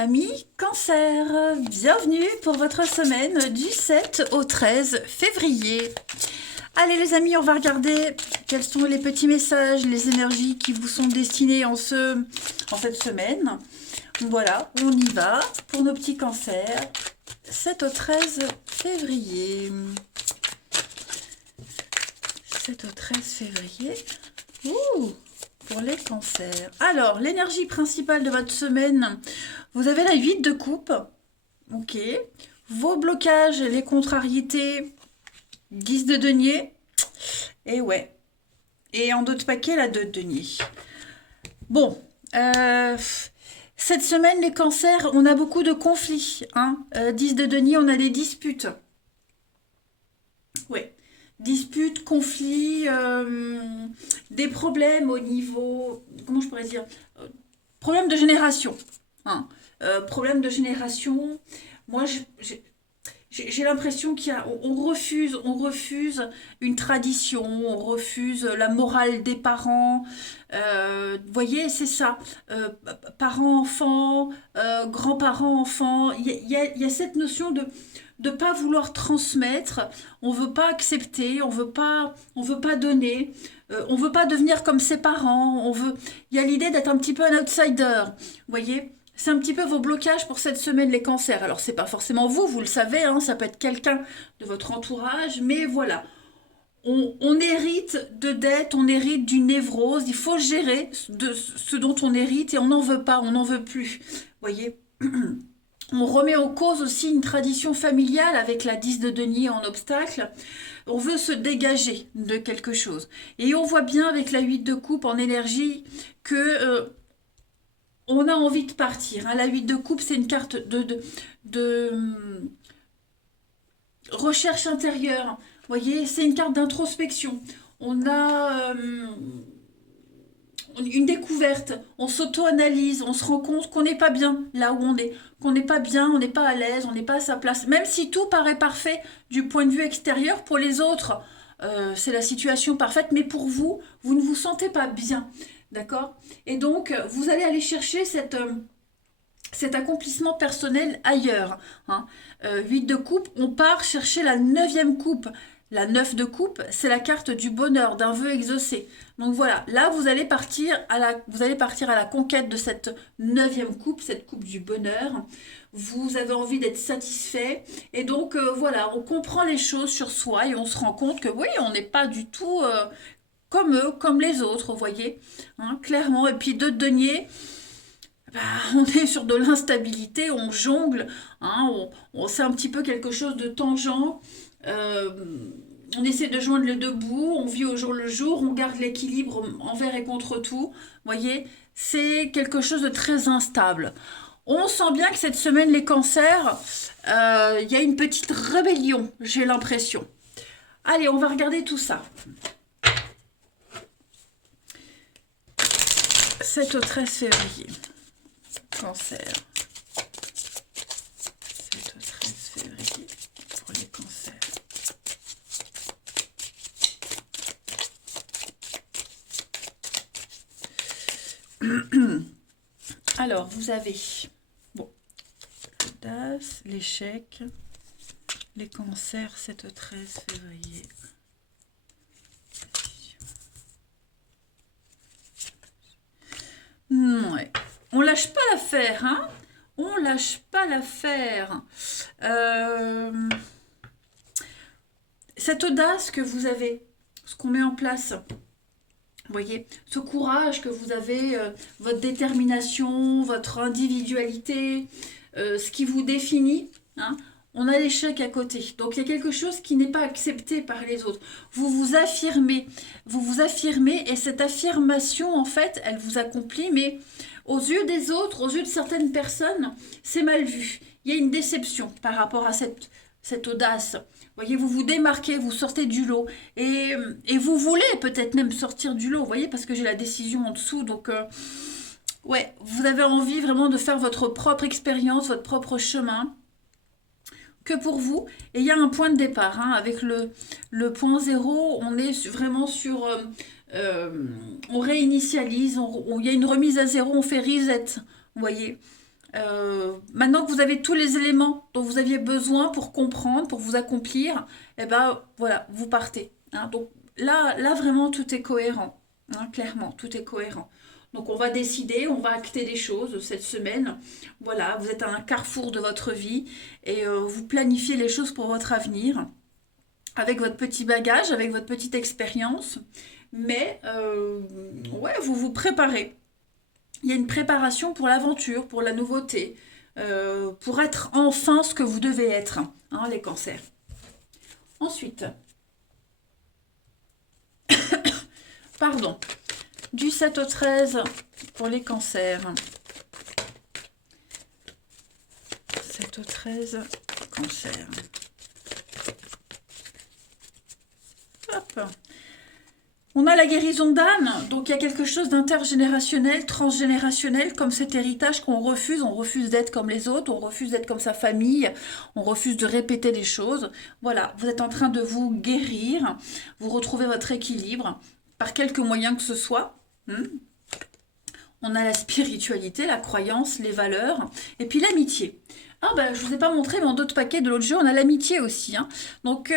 Amis Cancer, bienvenue pour votre semaine du 7 au 13 février. Allez les amis, on va regarder quels sont les petits messages, les énergies qui vous sont destinées en cette semaine. Voilà, on y va pour nos petits cancers. 7 au 13 février. 7 au 13 février. Ouh, pour les cancers. Alors, l'énergie principale de votre semaine, vous avez la 8 de coupe. Ok. Vos blocages, les contrariétés, 10 de denier. Et ouais. Et en d'autres paquets, la 2 de denier. Bon. Cette semaine, les cancers, on a beaucoup de conflits. 10 de denier, on a des disputes. Oui. Disputes, conflits, des problèmes au niveau... Comment je pourrais dire problème de génération. Problème de génération. Moi, j'ai l'impression on refuse une tradition, on refuse la morale des parents. Vous voyez, c'est ça. Parents-enfants, grands-parents-enfants. Il y a cette notion de pas vouloir transmettre. On veut pas accepter, on veut pas donner. On veut pas devenir comme ses parents. Il y a l'idée d'être un petit peu un outsider. Vous voyez? C'est un petit peu vos blocages pour cette semaine, les cancers. Alors, c'est pas forcément vous, vous le savez, ça peut être quelqu'un de votre entourage, mais voilà. On hérite de dettes, on hérite d'une névrose, il faut gérer de ce dont on hérite et on n'en veut pas, on n'en veut plus. Vous voyez? On remet en cause aussi une tradition familiale avec la 10 de denier en obstacle. On veut se dégager de quelque chose. Et on voit bien avec la 8 de coupe en énergie que... on a envie de partir. La 8 de coupe, c'est une carte de recherche intérieure. Vous voyez, c'est une carte d'introspection. On a une découverte. On s'auto-analyse. On se rend compte qu'on n'est pas bien là où on est. Qu'on n'est pas bien, on n'est pas à l'aise, on n'est pas à sa place. Même si tout paraît parfait du point de vue extérieur, pour les autres, c'est la situation parfaite. Mais pour vous, vous ne vous sentez pas bien. D'accord? Et donc, vous allez aller chercher cet accomplissement personnel ailleurs. 8 de coupe, on part chercher la 9e coupe. La 9 de coupe, c'est la carte du bonheur, d'un vœu exaucé. Donc voilà, là vous allez partir à la conquête de cette 9e coupe, cette coupe du bonheur. Vous avez envie d'être satisfait. Et donc voilà, on comprend les choses sur soi et on se rend compte que oui, on n'est pas du tout comme eux, comme les autres, vous voyez, clairement. Et puis de denier, on est sur de l'instabilité, on jongle, c'est un petit peu quelque chose de tangent. On essaie de joindre les deux bouts, on vit au jour le jour, on garde l'équilibre envers et contre tout. Vous voyez, c'est quelque chose de très instable. On sent bien que cette semaine, les cancers, il y a une petite rébellion, j'ai l'impression. Allez, on va regarder tout ça. 7 au 13 février. Cancer. 7 au 13 février pour les cancers. Alors, vous avez l'audace, l'échec, les cancers, 7 au 13 février. Ouais. On lâche pas l'affaire, On lâche pas l'affaire. Cette audace que vous avez, ce qu'on met en place, vous voyez, ce courage que vous avez, votre détermination, votre individualité, ce qui vous définit, on a l'échec à côté. Donc il y a quelque chose qui n'est pas accepté par les autres. Vous affirmez et cette affirmation, en fait, elle vous accomplit, mais aux yeux des autres, aux yeux de certaines personnes, c'est mal vu. Il y a une déception par rapport à cette audace. Vous voyez, vous vous démarquez, vous sortez du lot. Et vous voulez peut-être même sortir du lot, vous voyez, parce que j'ai la décision en dessous. Donc, ouais, vous avez envie vraiment de faire votre propre expérience, votre propre chemin. Que pour vous. Et il y a un point de départ. Avec le point zéro, on est vraiment sur... on réinitialise, il y a une remise à zéro, on fait reset. Vous voyez, Maintenant que vous avez tous les éléments dont vous aviez besoin pour comprendre, pour vous accomplir, et ben voilà, vous partez. Hein. Donc là vraiment, tout est cohérent. Hein, clairement, tout est cohérent. Donc on va décider, on va acter les choses cette semaine. Voilà, vous êtes à un carrefour de votre vie et vous planifiez les choses pour votre avenir avec votre petit bagage, avec votre petite expérience. Mais ouais, vous vous préparez. Il y a une préparation pour l'aventure, pour la nouveauté, pour être enfin ce que vous devez être, hein, les cancers. Ensuite, pardon, du 7 au 13 pour les cancers. 7 au 13, cancer. Hop. On a la guérison d'âme, donc il y a quelque chose d'intergénérationnel, transgénérationnel, comme cet héritage qu'on refuse. On refuse d'être comme les autres, on refuse d'être comme sa famille, on refuse de répéter les choses. Voilà, vous êtes en train de vous guérir, vous retrouvez votre équilibre par quelque moyen que ce soit. On a la spiritualité, la croyance, les valeurs, et puis l'amitié. Ah ben, je vous ai pas montré, mais en d'autres paquets de l'autre jeu, on a l'amitié aussi. Hein. Donc,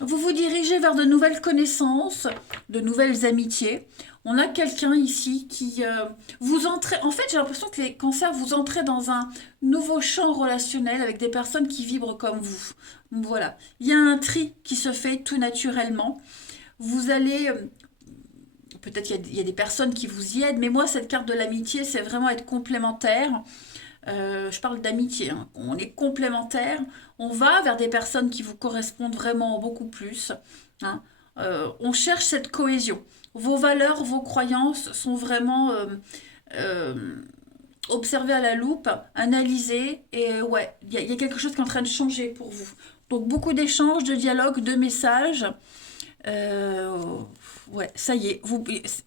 vous vous dirigez vers de nouvelles connaissances, de nouvelles amitiés. On a quelqu'un ici qui vous entrez. En fait, j'ai l'impression que les cancers, vous entrez dans un nouveau champ relationnel avec des personnes qui vibrent comme vous. Voilà. Il y a un tri qui se fait tout naturellement. Vous allez. Peut-être qu'il y a des personnes qui vous y aident, mais moi, cette carte de l'amitié, c'est vraiment être complémentaire. Je parle d'amitié, hein. On est complémentaires, on va vers des personnes qui vous correspondent vraiment beaucoup plus. Hein. On cherche cette cohésion. Vos valeurs, vos croyances sont vraiment euh, observées à la loupe, analysées, et ouais, il y a quelque chose qui est en train de changer pour vous. Donc beaucoup d'échanges, de dialogues, de messages. Euh, ouais, ça y est,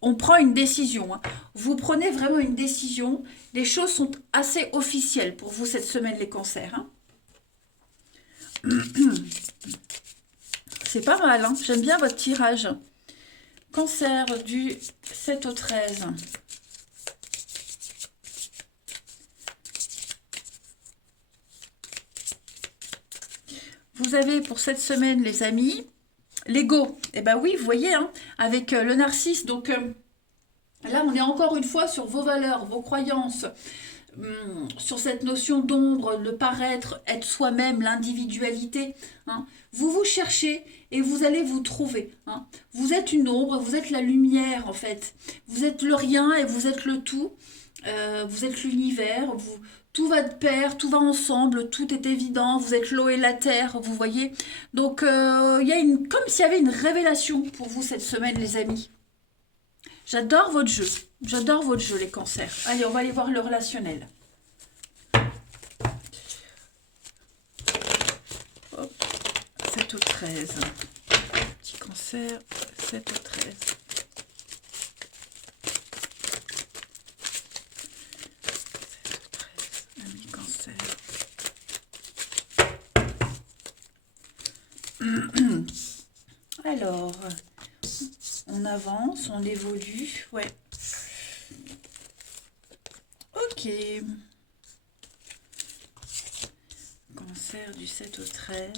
on prend une décision. Hein. Vous prenez vraiment une décision. Les choses sont assez officielles pour vous cette semaine, les cancers. Hein. C'est pas mal, hein. J'aime bien votre tirage. Cancer du 7 au 13. Vous avez pour cette semaine, les amis, l'ego. Eh ben oui, vous voyez, hein, avec le narcisse. Donc là, on est encore une fois sur vos valeurs, vos croyances, sur cette notion d'ombre, le paraître, être soi-même, l'individualité. Hein. Vous vous cherchez et vous allez vous trouver. Hein. Vous êtes une ombre, vous êtes la lumière en fait. Vous êtes le rien et vous êtes le tout. Vous êtes l'univers. Tout va de pair, tout va ensemble, tout est évident. Vous êtes l'eau et la terre, vous voyez. Donc il y a comme s'il y avait une révélation pour vous cette semaine, les amis. J'adore votre jeu. J'adore votre jeu, les cancers. Allez, on va aller voir le relationnel. Hop, 7 au 13. Petit cancer, 7 au 13. 7 au 13, ami cancer. Alors, on avance, on évolue, ouais. Ok. Cancer du 7 au 13.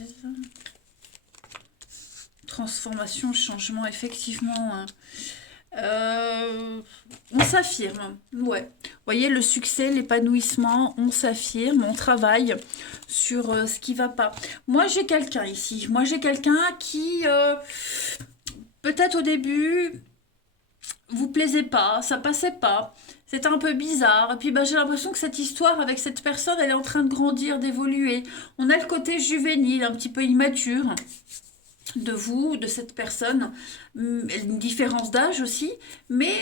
Transformation, changement, effectivement. Hein. On s'affirme, ouais. Vous voyez, le succès, l'épanouissement, on s'affirme, on travaille sur ce qui va pas. Moi, j'ai quelqu'un ici. Moi, j'ai quelqu'un qui, peut-être au début, vous plaisait pas, ça passait pas. C'était un peu bizarre. Et puis j'ai l'impression que cette histoire avec cette personne, elle est en train de grandir, d'évoluer. On a le côté juvénile, un petit peu immature de vous, de cette personne, une différence d'âge aussi, mais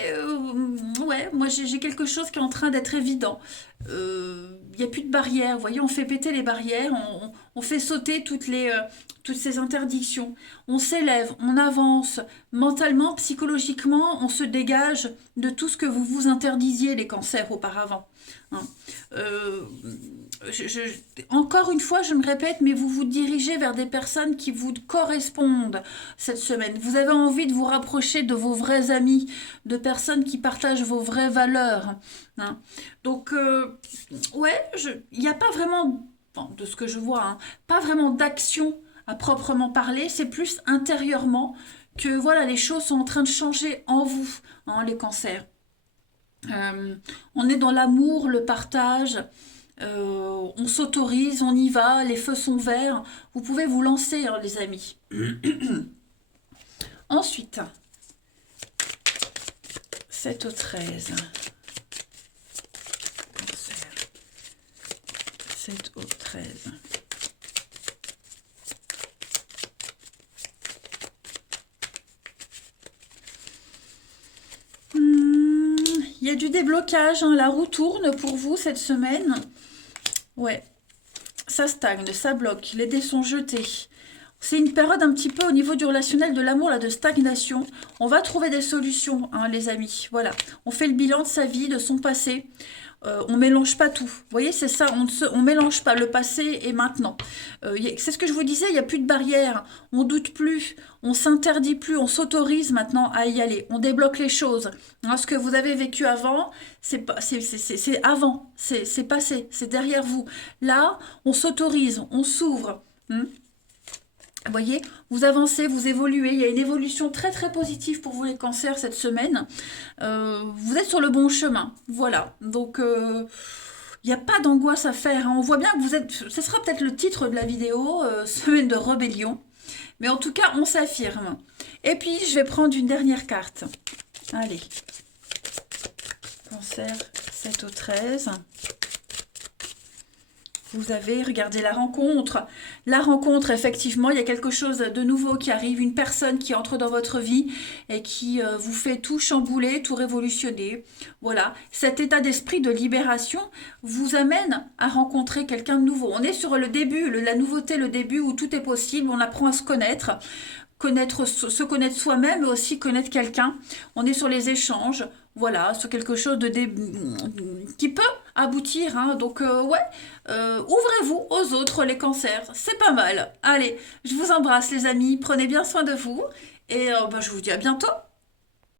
ouais, moi j'ai quelque chose qui est en train d'être évident. Il n'y a plus de barrières, vous voyez, on fait péter les barrières, on fait sauter toutes ces interdictions, on s'élève, on avance, mentalement, psychologiquement, on se dégage de tout ce que vous vous interdisiez, les cancers, auparavant. Hein. encore une fois, je me répète, mais vous vous dirigez vers des personnes qui vous correspondent cette semaine. Vous avez envie de vous rapprocher de vos vrais amis, de personnes qui partagent vos vraies valeurs, hein. Donc, ouais, il n'y a pas vraiment, bon, de ce que je vois, hein, pas vraiment d'action à proprement parler. C'est plus intérieurement que voilà, les choses sont en train de changer en vous, hein, les cancers. On est dans l'amour, le partage. On s'autorise, on y va, les feux sont verts. Vous pouvez vous lancer, hein, les amis. Ensuite, 7 au 13. Cancer. 7 au 13. Il y a du déblocage, hein, la roue tourne pour vous cette semaine. Ouais, ça stagne, ça bloque, les dés sont jetés. C'est une période un petit peu au niveau du relationnel, de l'amour, là, de stagnation. On va trouver des solutions, hein, les amis. Voilà, on fait le bilan de sa vie, de son passé. On mélange pas tout. Vous voyez, c'est ça, on mélange pas le passé et maintenant. C'est ce que je vous disais, il n'y a plus de barrière. On doute plus, on s'interdit plus, on s'autorise maintenant à y aller. On débloque les choses. Hein, ce que vous avez vécu avant, c'est avant, c'est passé, c'est derrière vous. Là, on s'autorise, on s'ouvre. Vous voyez, vous avancez, vous évoluez, il y a une évolution très très positive pour vous les cancers cette semaine. Vous êtes sur le bon chemin, voilà. Donc, il n'y a pas d'angoisse à faire, hein. On voit bien que vous êtes, ce sera peut-être le titre de la vidéo, semaine de rébellion. Mais en tout cas, on s'affirme. Et puis, je vais prendre une dernière carte. Allez. Cancer, 7 au 13. Vous avez regardé la rencontre. La rencontre, effectivement, il y a quelque chose de nouveau qui arrive, une personne qui entre dans votre vie et qui vous fait tout chambouler, tout révolutionner. Voilà, cet état d'esprit de libération vous amène à rencontrer quelqu'un de nouveau. On est sur le début, la nouveauté, le début où tout est possible, on apprend à se connaître. Se connaître soi-même, mais aussi connaître quelqu'un. On est sur les échanges, voilà, sur quelque chose qui peut aboutir, hein. Donc, ouais, ouvrez-vous aux autres, les cancers, c'est pas mal. Allez, je vous embrasse, les amis, prenez bien soin de vous, et je vous dis à bientôt.